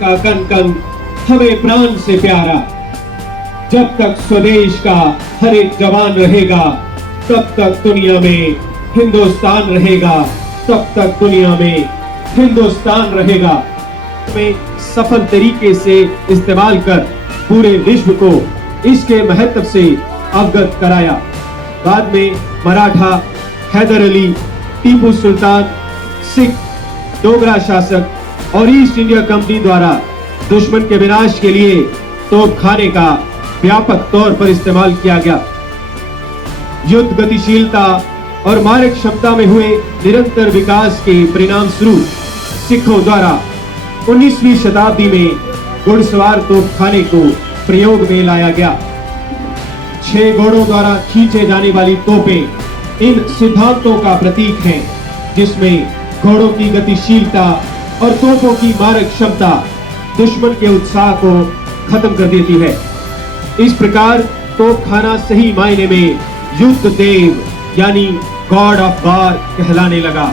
का कण कण हमें प्राण से प्यारा। जब तक स्वदेश का हर एक जवान रहेगा, तब तक दुनिया में हिंदुस्तान रहेगा, तब तक दुनिया में हिंदुस्तान रहेगा। में सफल तरीके से इस्तेमाल कर पूरे विश्व को इसके महत्व से अवगत कराया। बाद में मराठा, हैदर अली, टीपू सुल्तान, सिख, डोगरा शासक और ईस्ट इंडिया कंपनी द्वारा दुश्मन के विनाश के लिए तोपखाने का व्यापक तौर पर इस्तेमाल किया गया। युद्ध गतिशीलता और मारक क्षमता में हुए निरंतर विकास के परिणाम स्वरूप सिखों द्वारा 19वीं शताब्दी में घुड़सवार तोपखाने को प्रयोग में लाया गया। 6 घोड़ों द्वारा खींचे जाने वाली तोपें इन सिद्धांतों का प्रतीक हैं, जिसमें घोड़ों की गतिशीलता और तोपों की मारक क्षमता दुश्मन के उत्साह को खत्म कर देती है। इस प्रकार तोपखाना सही मायने में युद्ध देव यानी गॉड ऑफ वॉर कहलाने लगा।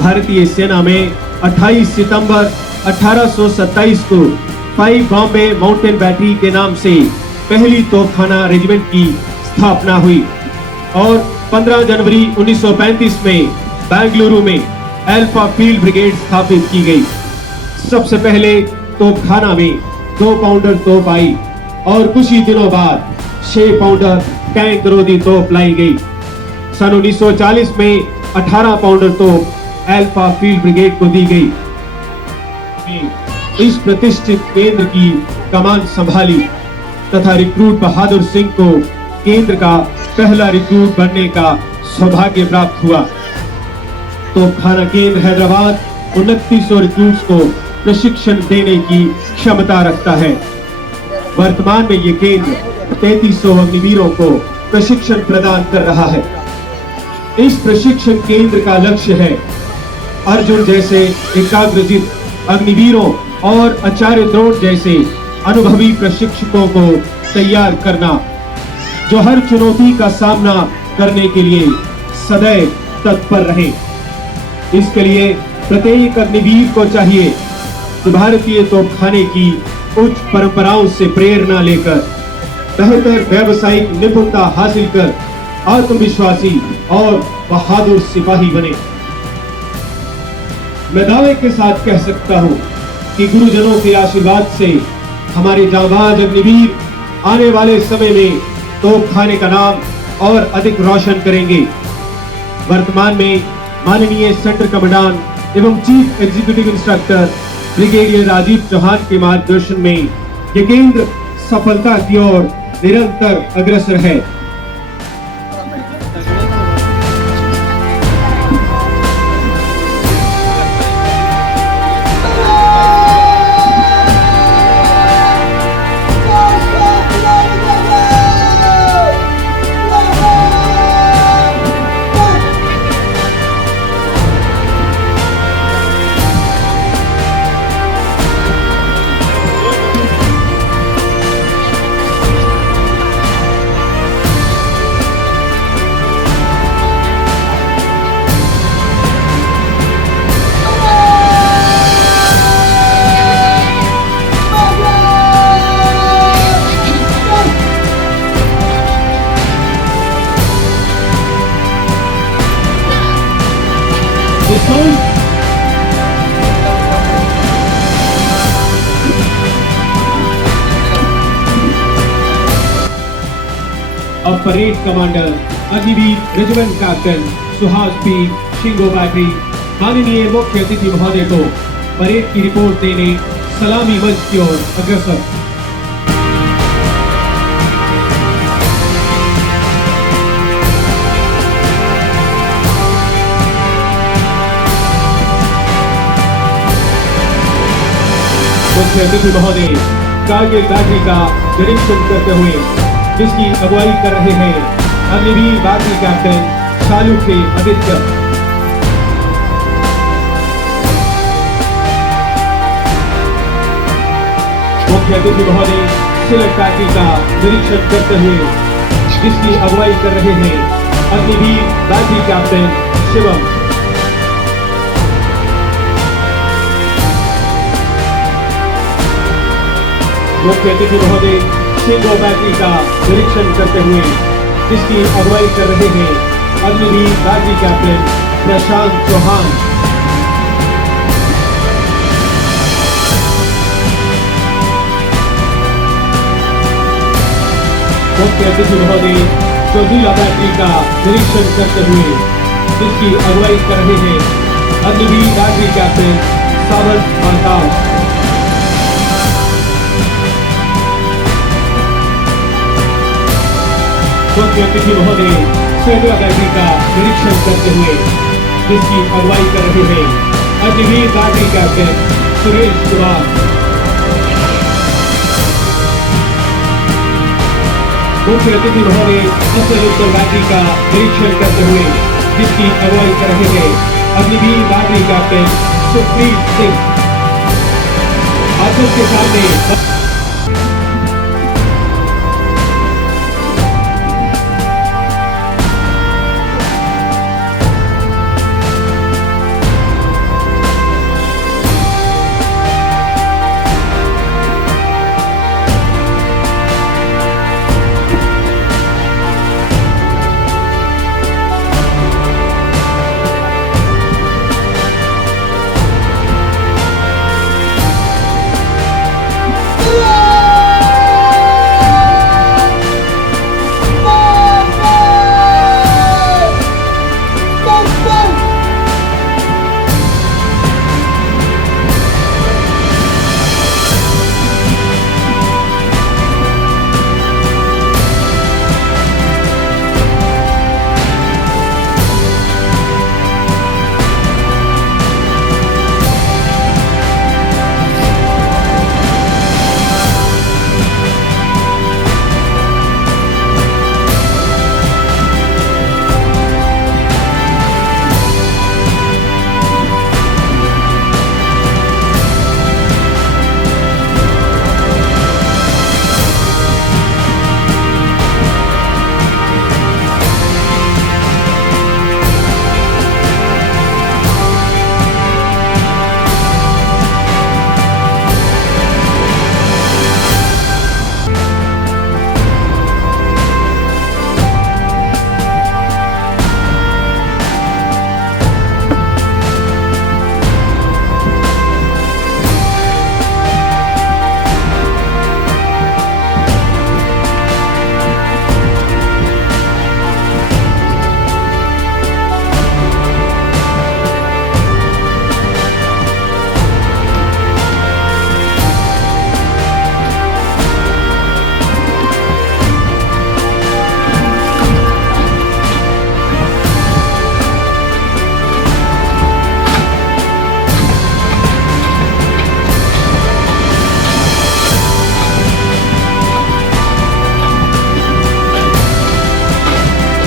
भारतीय सेना में 28 सितंबर 1827 को 5 बॉम्बे माउंटेन बैटरी के नाम से पहली तोपखाना रेजिमेंट की स्थापना हुई और 15 जनवरी 1935 में बेंगलुरु में अल्फा फील्ड ब्रिगेड स्थापित की गई। सबसे पहले तोपखाना में 2 पाउंडर तोप आई और कुछ ही दिनों बाद 6 पाउंडर टैंक रोधी तोप लाई गई। सन 1940 में 18 पाउंडर तोप अल्फा फील्ड ब्रिगेड को दी गई। इस प्रतिष्ठित केंद्र की कमान संभाली तथा रिक्रूट बहादुर सिंह को केंद्र का पहला रिक्रूट बनने का सौभाग्य प्राप्त हुआ। तोपखाना केंद्र हैदराबाद 2900 रिक्रूट्स को प्रशिक्षण देने की क्षमता रखता है। वर्तमान में ये केंद्र 3300 अग्निवीरों को प्रशिक्षण प्रदान कर रहा है। इस प्रशिक्षण केंद्र का लक्ष्य है अर्जुन जैसे एकाग्रचित अग्निवीरों और आचार्य द्रोण जैसे अनुभवी प्रशिक्षकों को तैयार करना, जो हर चुनौती का सामना करने के लिए सदैव तत्पर रहे। इसके लिए प्रत्येक अग्निवीर को चाहिए कि भारतीय तोपखाने की उच्च परंपराओं से प्रेरणा लेकर बेहतर व्यावसायिक निपुणता हासिल कर आत्मविश्वासी और बहादुर सिपाही बने। मैं दावे के साथ कह सकता हूं कि गुरुजनों के आशीर्वाद से हमारे जांबाज अग्निवीर आने वाले समय में तोपखाने का नाम और अधिक रोशन करेंगे। वर्तमान में माननीय सेंटर कमांडेंट एवं chief executive instructor brigadier Rajiv Chauhan के मार्गदर्शन में ये केंद्र सफलता की ओर निरंतर अग्रसर है। अब parade commander Agniveer regiment captain Suhas P Shingo battery माननीय मुख्य अतिथि महोदय को परेड की रिपोर्ट देने सलामी मंच की ओर अग्रसर। मुख्य अतिथि महोदय कारगिल बैटरी का निरीक्षण करते हुए जिसकी अगुवाई कर रहे हैं अग्निवीर बैटरी कैप्टन शालू के आदित्य। मुख्य अतिथि महोदय सिलट बैटरी का निरीक्षण करते हुए जिसकी अगुवाई कर रहे हैं अग्निवीर बैटरी कैप्टन शिवम। मुख्य अतिथि महोदय शिंगो बैटरी का निरीक्षण करते हुए जिसकी अगुवाई कर रहे हैं अग्निवीर बैटरी कैप्टन प्रशांत चौहान। मुख्य अतिथि महोदय चौधीला बैटरी का निरीक्षण करते हुए जिसकी अगुवाई कर रहे हैं अग्निवीर बैटरी कैप्टन सावंत मानताव। मुख्य अतिथि महोदय सेंद्रा बैटरी का निरीक्षण करते हुए जिसकी अगुवाई कर रहे हैं अग्निवीर बैटरी कैप्टन सुरेश कुमार। मुख्य अतिथि महोदय अफजल उत्तर बैटरी का निरीक्षण करते हुए जिसकी अगुवाई कर रहे हैं अग्निवीर बैटरी कैप्टन सुप्रीत सिंह। आसन के सामने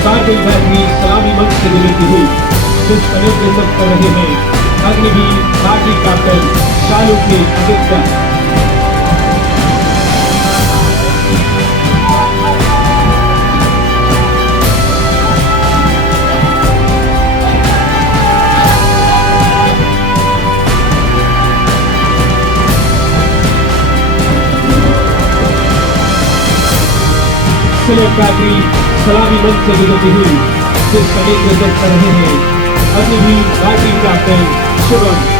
कारगिल बैटरी सलामी मंच से गुजरती हुई जिस नेतृत्व कर रहे हैं अग्निवीर बैटरी कैप्टन शालू के अधिकारी। बैटरी सलामी मंच से गुजरती हुई जिसका नेतृत्व कर रहे हैं Agniveer battery captain Shubham.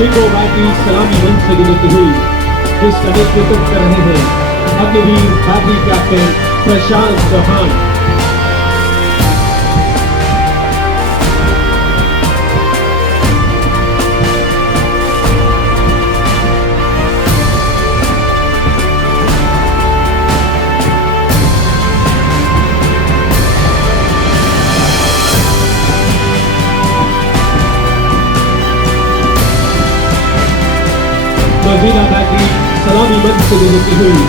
Shingo battery सलामी मंच से गुजरती हुई जिसका नेतृत्व कर रहे हैं अग्निवीर बैटरी कैप्टन प्रशांत चौहान। चौधीला बैटरी सलामी मंच से गुजरती हुई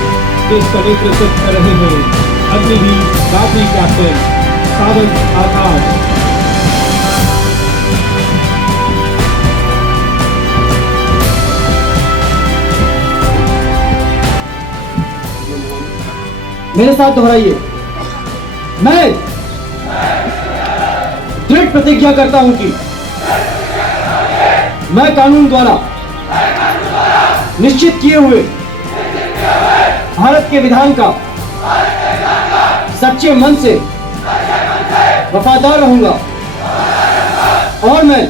जिसका नेतृत्व कर रहे हैं अग्निवीर बैटरी कैप्टन सावंत आकाश। मेरे साथ दोहराइए। मैं दृढ़ प्रतिज्ञा करता हूं कि मैं कानून द्वारा निश्चित किए हुए भारत के विधान का सच्चे मन से वफादार रहूंगा और मैं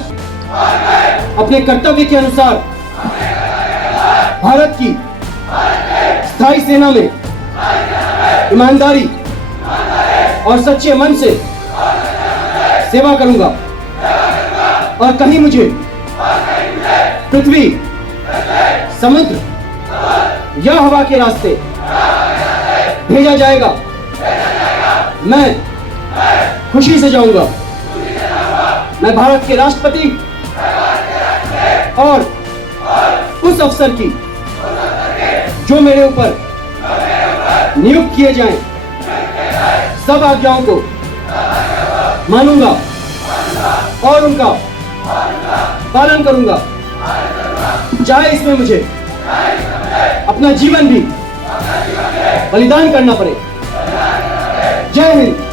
अपने कर्तव्य के अनुसार भारत की स्थायी सेना में ईमानदारी और सच्चे मन से सेवा करूंगा और कहीं मुझे पृथ्वी, समुद्र या हवा के रास्ते भेजा जाएगा, मैं खुशी से जाऊंगा। मैं भारत के राष्ट्रपति और उस अफसर की जो मेरे ऊपर नियुक्त किए जाएं, सब आज्ञाओं को मानूंगा और उनका पालन करूंगा, चाहे इसमें मुझे अपना जीवन भी बलिदान करना पड़े। जय हिंद।